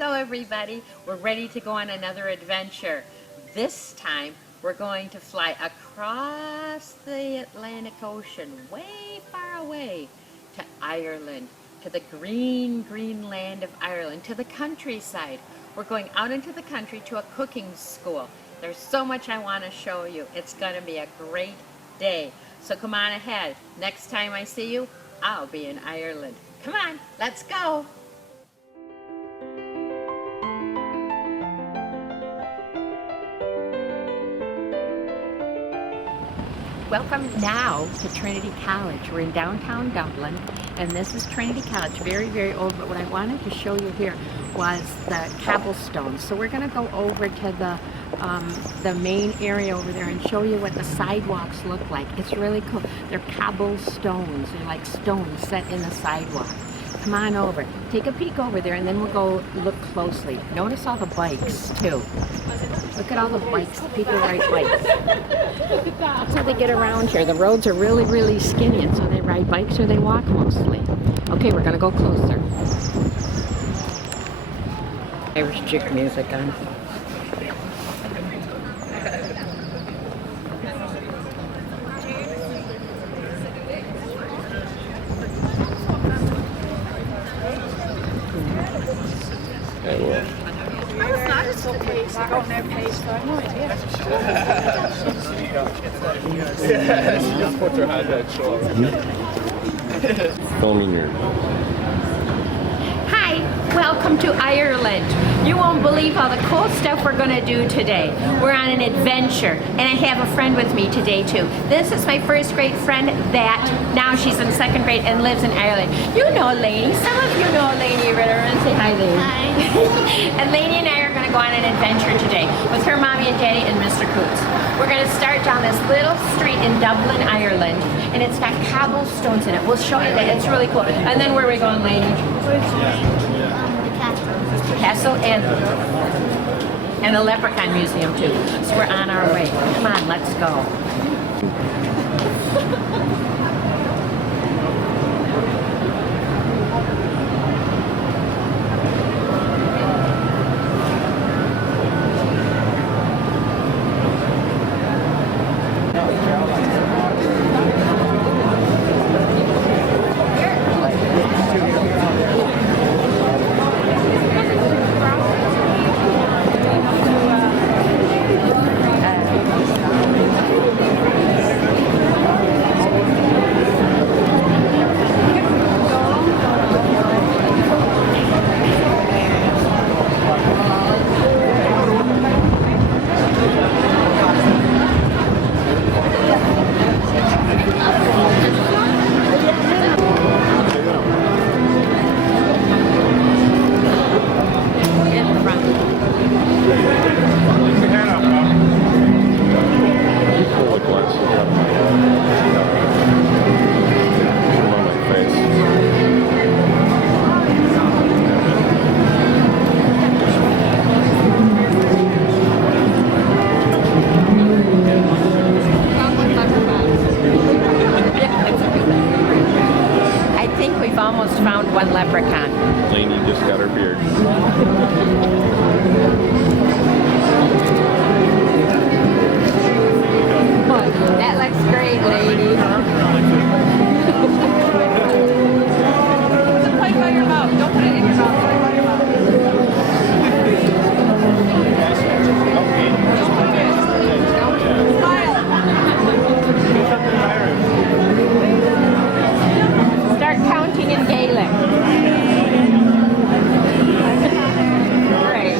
Hello everybody, we're ready to go on another adventure. This time we're going to fly across the Atlantic Ocean, way far away, to Ireland, to the green land of Ireland, to the countryside. We're going out into the country to a cooking school. There's so much I want to show you. It's going to be a great day. So come on ahead. Next time I see you, I'll be in Ireland. Come on, let's go. Welcome now to Trinity College. We're in downtown Dublin, and this is Trinity College. Very, very old, but what I wanted to show you here was the cobblestones. So we're going to go over to the main area over there and show you what the sidewalks look like. It's really cool. They're cobblestones. They're like stones set in the sidewalk. Come on over. Take a peek over there, and then we'll go look closely. Notice all the bikes, too. Look at all the bikes. The people ride bikes. That's how they get around here. The roads are really, really skinny, and so they ride bikes or they walk mostly. Okay, we're going to go closer. Irish jig music on. I was not at the pace. I don't know pace, so I have no idea. She just put her hand out short. Filming her. Hi, welcome to Ireland. You won't believe all the cool stuff we're going to do today. We're on an adventure, and I have a friend with me today too. This is my first grade friend that now she's in second grade and lives in Ireland. You know Lainey. Some of you know Lainey Ritter, and say hi, Lainey. Hi. And Lainey and I are going to go on an adventure today with her mommy and daddy and Mr. Koets. We're going to start down this little street in Dublin, Ireland, and it's got cobblestones in it. We'll show you that. It's really cool. And then where are we going, Lainey? Castle and the Leprechaun Museum too. So we're on our way. Come on, let's go. Almost found one leprechaun. Lainey just got her beard. That looks great, lady. Put the plate by your mouth. Don't put it in your mouth. Put it by your mouth. Start counting in Gaelic. Great.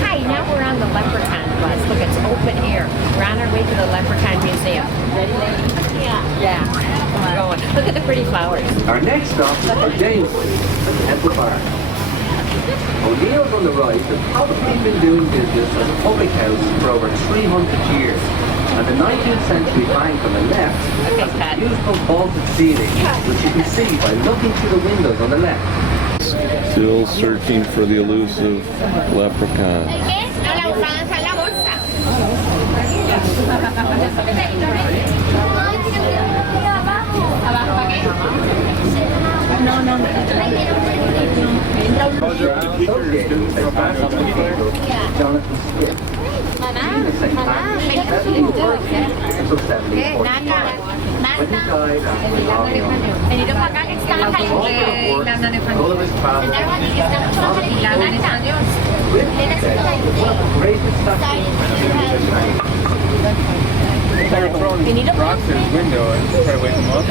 Hi, now we're on the Leprechaun bus. Look, it's open air. We're on our way to the Leprechaun Museum. Ready, lady? Yeah. We're going. Look at the pretty flowers. Our next stop is James at Temple Bar. O'Neill's on the right has probably been doing business as a public house for over 300 years. And the 19th century bank on the left has a beautiful vaulted ceiling, which you can see by looking through the windows on the left. Still searching for the elusive leprechaun. Started throwing rocks at his window and try to wake him up.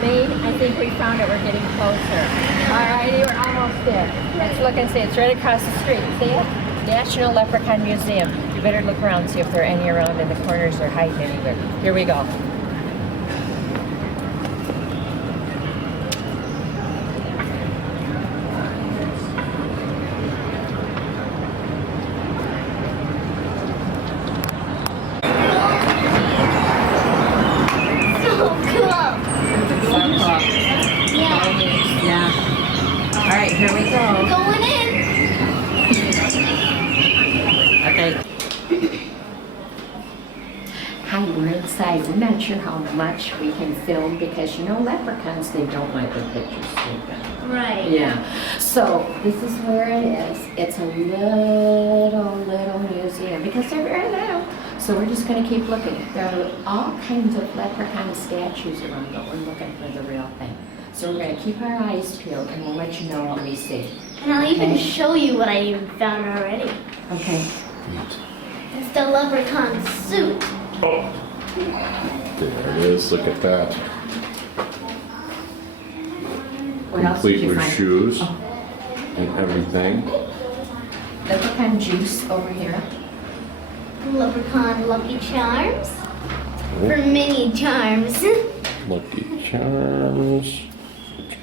Babe, I think we found it. We're getting closer. Alrighty, we're almost there. Let's look and see. It's right across the street. See it? National Leprechaun Museum. You better look around, see if there are any around in the corners or hiding anywhere. Here we go. Yeah. All right, here we go. Going in. Okay. Hi, we're inside. We're not sure how much we can film because you know leprechauns, they don't like their pictures taken. Right. Yeah. So this is where it is. It's a little museum because they're very little. So we're just going to keep looking. There are all kinds of leprechaun statues around, but we're looking for the real thing. So we're going to keep our eyes peeled and we'll let you know what we see. And I'll even Okay. show you what I even found already. Okay. It's the leprechaun suit. There it is. Look at that. What else did Complete you with find? shoes Oh, and everything. leprechaun juice over here. Leprechaun Lucky Charms. For mini charms. Lucky Charms.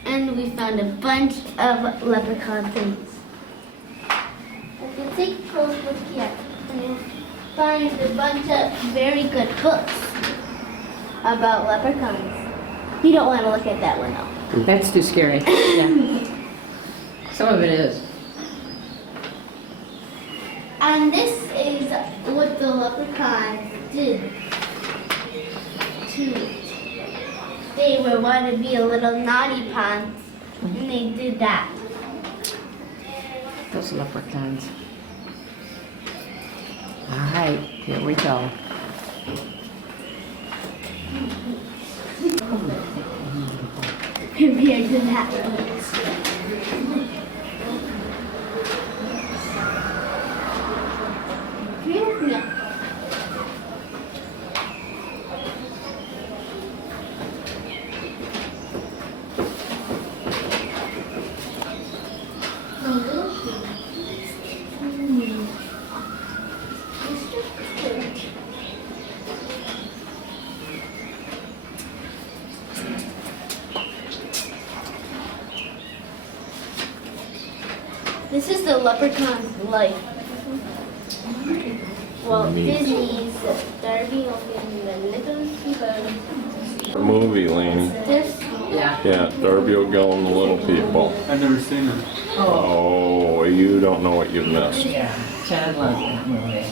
And we found a bunch of leprechaun things. If you take a close look here, and you'll find a bunch of very good books about leprechauns. You don't want to look at that one though. That's too scary. Yeah. Some of it is. And this is what the leprechauns did to they were wanting to be a little naughty pants, and they did that. Those leprechauns. All right, here we go. Compared to that one. Yeah. This is the leprechaun's life. Well, Disney's Darby and the Little People. Movie, Laney. This Yeah. Yeah, Darby O'Gill and the Little People. I've never seen it. Oh, you don't know what you've missed. Yeah. Chad loves that movie.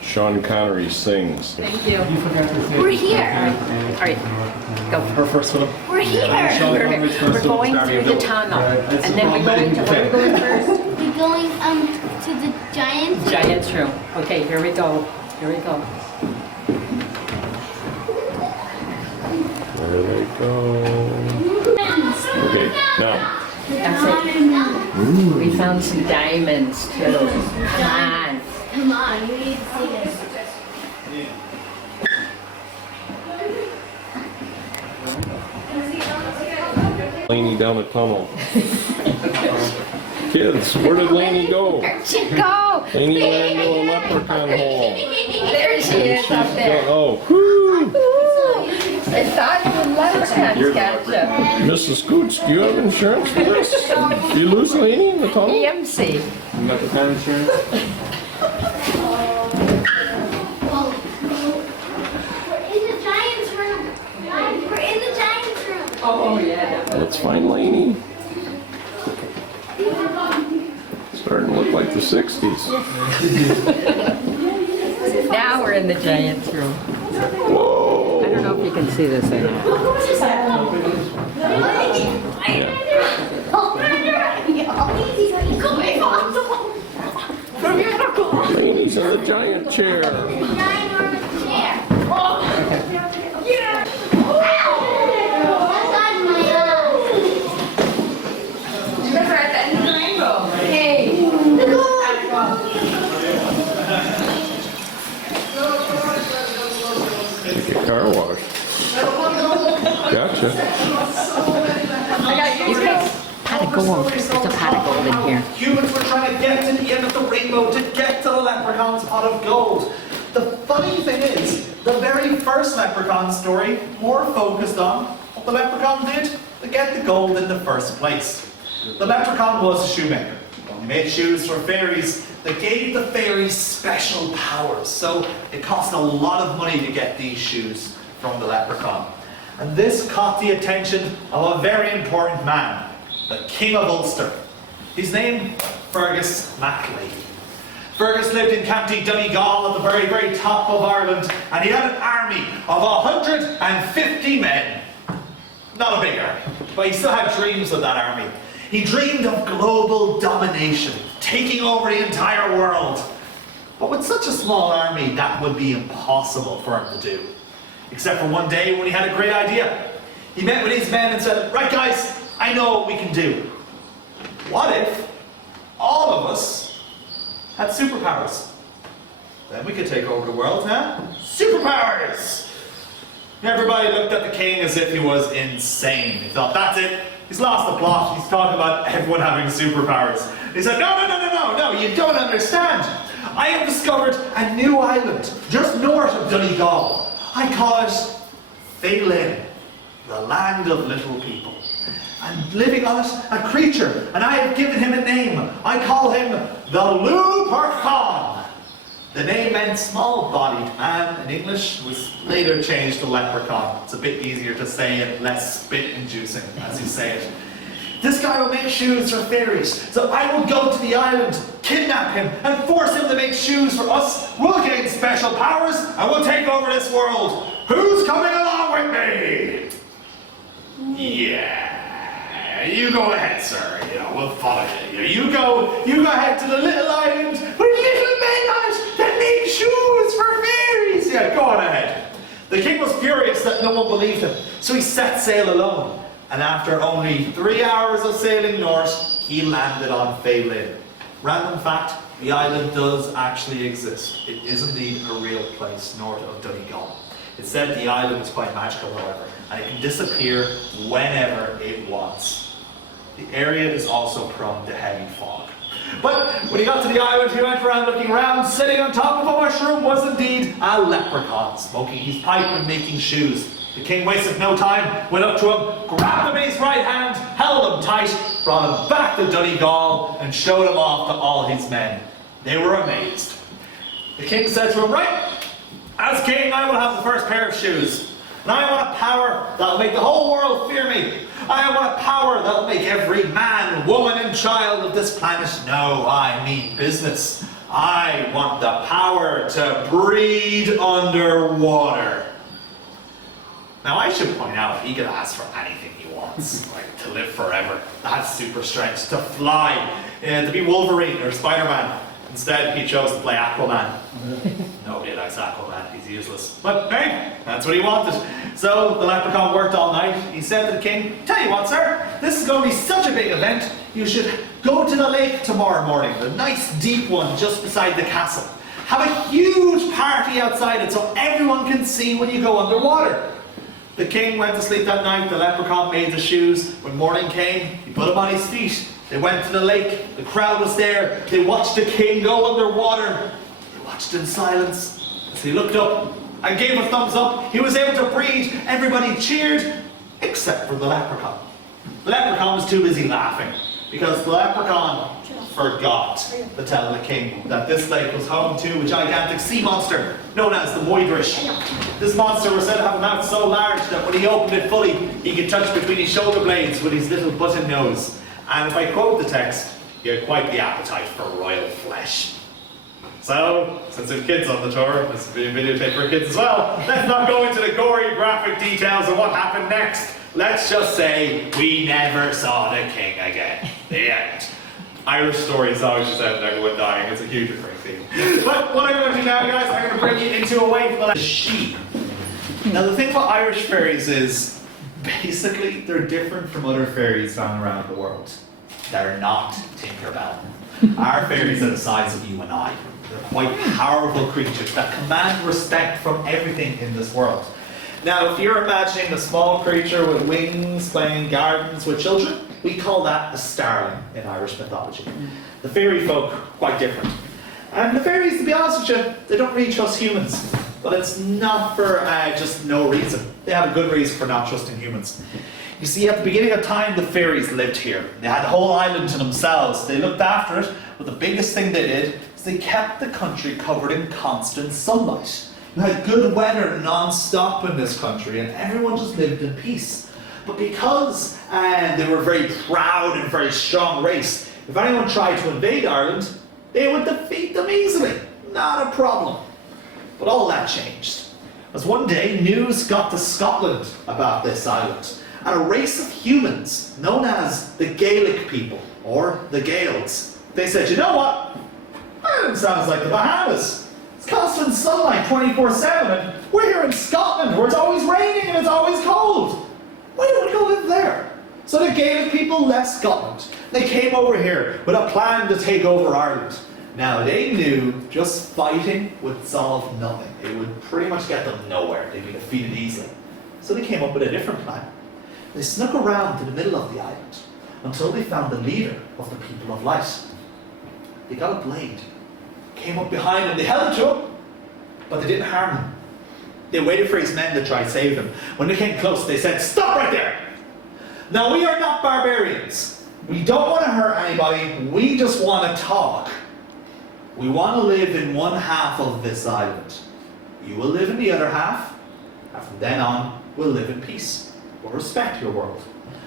Sean Connery sings. Thank you. You forgot to say. We're here. All right, go. Her first film. We're here. We're going through the tunnel, and then we're going to, where are we going first? We're going to the giant. Giant's room. Okay, here we go. Here we go. There they go. Okay, now. That's it. We found some diamonds too. Come on. Come on, you need to see this. Laney down the tunnel. Kids, where did Laney go? Where'd she go? Laney ran to a leprechaun hole. There she is up there. Oh, whoo! I thought the leprechauns got you. Mrs. Coots, do you have insurance for this? Did you lose Laney in the tunnel? EMC. You got the car insurance? We're in the giant's room. We're in the giant's room. Oh, yeah. Let's find Laney. look like the 60s. Now we're in the giant's room. Whoa. I don't know if you can see this or not. Ladies on the giant chair. Like a car wash. Gotcha. Pot of gold. There's a pot of gold in here. Humans were trying to get to the end of the rainbow to get to the leprechaun's pot of gold. The funny thing is, the very first leprechaun story more focused on what the leprechaun did to get the gold in the first place. The leprechaun was a shoemaker. He made shoes for fairies that gave the fairies special powers. So it cost a lot of money to get these shoes from the leprechaun. And this caught the attention of a very important man, the King of Ulster. His name, Fergus MacLeay. Fergus lived in County Donegal at the very, very top of Ireland, and he had an army of 150 men. Not a big army, but he still had dreams of that army. He dreamed of global domination, taking over the entire world. But with such a small army, that would be impossible for him to do. Except for one day when he had a great idea. He met with his men and said, "Right guys, I know what we can do. What if all of us had superpowers? Then we could take over the world, huh? Superpowers!" Everybody looked at the king as if he was insane. He thought, that's it. He's lost the plot. He's talking about everyone having superpowers. He said, no, you don't understand. I have discovered a new island just north of Donegal. I call it Phelan, the land of little people. And living on it, a creature, and I have given him a name. I call him the Leprechaun. The name meant small-bodied man in English, was later changed to leprechaun. It's a bit easier to say and less spit-inducing as you say it. This guy will make shoes for fairies, so I will go to the island, kidnap him, and force him to make shoes for us. We'll gain special powers, and we'll take over this world. Who's coming along with me? Yeah, you go ahead, sir. We'll follow you. You go ahead to the little island with little men on it that make shoes for fairies. Yeah, go on ahead. The king was furious that no one believed him, so he set sail alone. And after only 3 hours of sailing north, he landed on Phelan. Random fact, the island does actually exist. It is indeed a real place north of Donegal. It's said the island is quite magical, however, and it can disappear whenever it wants. The area is also prone to heavy fog. But when he got to the island, he went around looking around. Sitting on top of a mushroom was indeed a leprechaun, smoking his pipe and making shoes. The king wasted no time, went up to him, grabbed him in his right hand, held him tight, brought him back to Donegal, and showed him off to all his men. They were amazed. The king said to him, right, as king, I will have the first pair of shoes. And I want a power that will make the whole world fear me. I want a power that will make every man, woman, and child of this planet know I mean business. I want the power to breathe underwater. Now I should point out, he could ask for anything he wants, like to live forever, have super strength, to fly, to be Wolverine or Spider-Man. Instead, he chose to play Aquaman. Nobody likes Aquaman, he's useless. But hey, that's what he wanted. So the leprechaun worked all night. He said to the king, tell you what, sir, this is going to be such a big event, you should go to the lake tomorrow morning, the nice deep one just beside the castle. Have a huge party outside it so everyone can see when you go underwater. The king went to sleep that night, the leprechaun made the shoes. When morning came, he put them on his feet. They went to the lake, the crowd was there. They watched the king go underwater. They watched in silence. As he looked up and gave a thumbs up, he was able to breathe. Everybody cheered, except for the leprechaun. The leprechaun was too busy laughing, because the leprechaun forgot to tell the king that this lake was home to a gigantic sea monster known as the Moidrish. This monster was said to have a mouth so large that when he opened it fully, he could touch between his shoulder blades with his little button nose. And if I quote the text, you had quite the appetite for royal flesh. So, since there's kids on the tour, this will be a videotape for kids as well, let's not go into the gory graphic details of what happened next. Let's just say we never saw the king again. The end. Irish stories always just end everyone dying. It's a huge recurring theme. But what I'm going to do now, guys, I'm going to bring you into a way for the sheep. Now, the thing about Irish fairies is, basically, they're different from other fairies found around the world. They're not Tinkerbell. Our fairies are the size of you and I. They're quite powerful creatures that command respect from everything in this world. Now, if you're imagining a small creature with wings playing gardens with children, we call that a starling in Irish mythology. The fairy folk, quite different. And the fairies, to be honest with you, they don't really trust humans. But it's not for just no reason. They have a good reason for not trusting humans. You see, at the beginning of time, the fairies lived here. They had the whole island to themselves. They looked after it, but the biggest thing they did is they kept the country covered in constant sunlight. You had good weather non-stop in this country, and everyone just lived in peace. But because they were a very proud and very strong race, if anyone tried to invade Ireland, they would defeat them easily. Not a problem. But all that changed. As one day, news got to Scotland about this island, and a race of humans known as the Gaelic people, or the Gaels. They said, you know what? Ireland sounds like the Bahamas. It's constant sunlight 24/7, and we're here in Scotland where it's always raining and it's always cold. Why don't we go live there? So the Gaelic people left Scotland. They came over here with a plan to take over Ireland. Now, they knew just fighting would solve nothing. It would pretty much get them nowhere. They'd be defeated easily. So they came up with a different plan. They snuck around to the middle of the island until they found the leader of the people of light. They got a blade, came up behind him, they held it to him, but they didn't harm him. They waited for his men to try to save him. When they came close, they said, "Stop right there! Now, we are not barbarians. We don't want to hurt anybody. We just want to talk. We want to live in one half of this island. You will live in the other half, and from then on, we'll live in peace. We'll respect your world.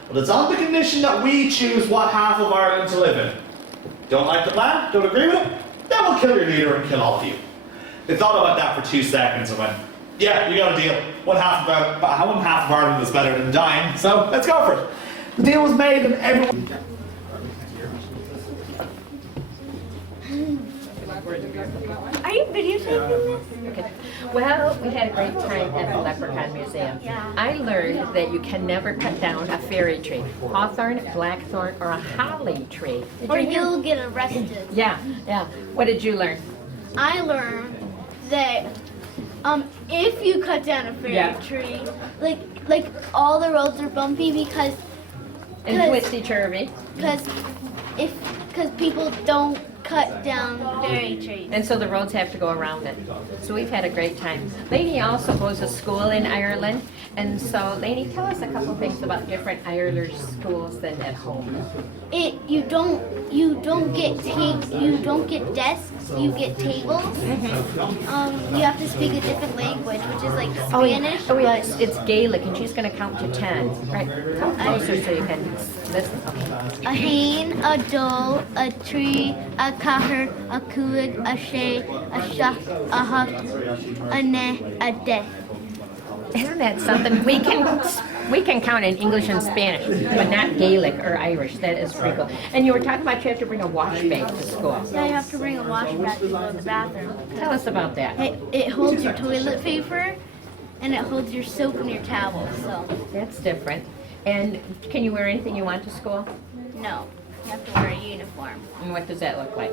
But it's on the condition that we choose what half of Ireland to live in. Don't like the plan? Don't agree with it? Then we'll kill your leader and kill all of you." They thought about that for 2 seconds and went, "Yeah, we got a deal. One half of Ireland is better than dying, so let's go for it." The deal was made and everyone... Are you videotaping this? Okay. Well, we had a great time at the Leprechaun Museum. Yeah. I learned that you can never cut down a fairy tree. Hawthorn, blackthorn, or a holly tree. Did Or you hear? you'll get arrested. Yeah, yeah. What did you learn? I learned that if you cut down a fairy tree, like all the roads are bumpy because And twisty turvy. because people don't cut down fairy trees. And so the roads have to go around it. So we've had a great time. Lainey also goes to school in Ireland. And so Lainey, tell us a couple things about different Irish schools than at home. You don't get desks, you get tables. You have to speak a different language, which is like Spanish. Yeah, it's Gaelic, and she's going to count to 10. Right, come closer so you can listen. Okay. A hain, a doe, a tree, a cahard, a coed, a shay, a shuck, a huck, a ne, a de. Isn't that something? We can count in English and Spanish, but not Gaelic or Irish. That is pretty cool. And you were talking about you have to bring a wash bag to school. Yeah, you have to bring a wash bag to go to the bathroom. Tell us about that. It holds your toilet paper, and it holds your soap and your towel, so That's different. And can you wear anything you want to school? no. You have to wear a uniform. And what does that look like?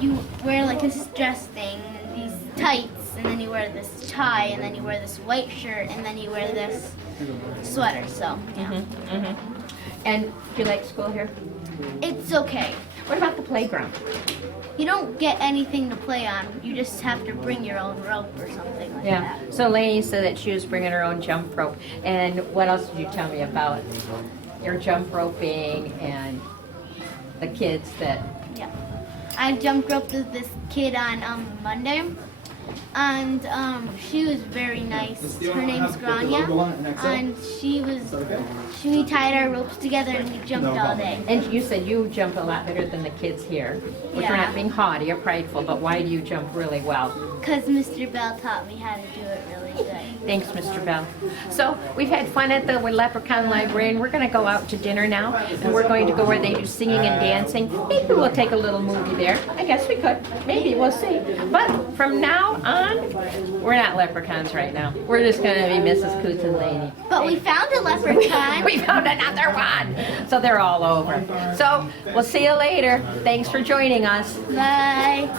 You wear like this dress thing, and these tights, and then you wear this tie, and then you wear this white shirt, and then you wear this sweater, so, yeah. And do you like school here? It's okay. What about the playground? You don't get anything to play on. You just have to bring your own rope or something like Yeah. that. So Lainey said that she was bringing her own jump rope. And what else did you tell me about your jump roping and the kids that... Yeah. I jumped rope with this kid on Monday, and she was very nice. Her name's Grania, and we tied our ropes together and we jumped all day. And you said you jump a lot better than the kids here, which are Yeah. not being haughty or prideful, but why do you jump really well? Because Mr. Bell taught me how to do it really good. Thanks, Mr. Bell. So we've had fun at the Leprechaun Library, and we're going to go out to dinner now, and we're going to go where they do singing and dancing. Maybe we'll take a little movie there. I guess we could. Maybe, we'll see. But from now on, we're not leprechauns right now. We're just going to be Mrs. Koets and Laney. But we found a leprechaun. We found another one. So they're all over. So we'll see you later. Thanks for joining us. Bye.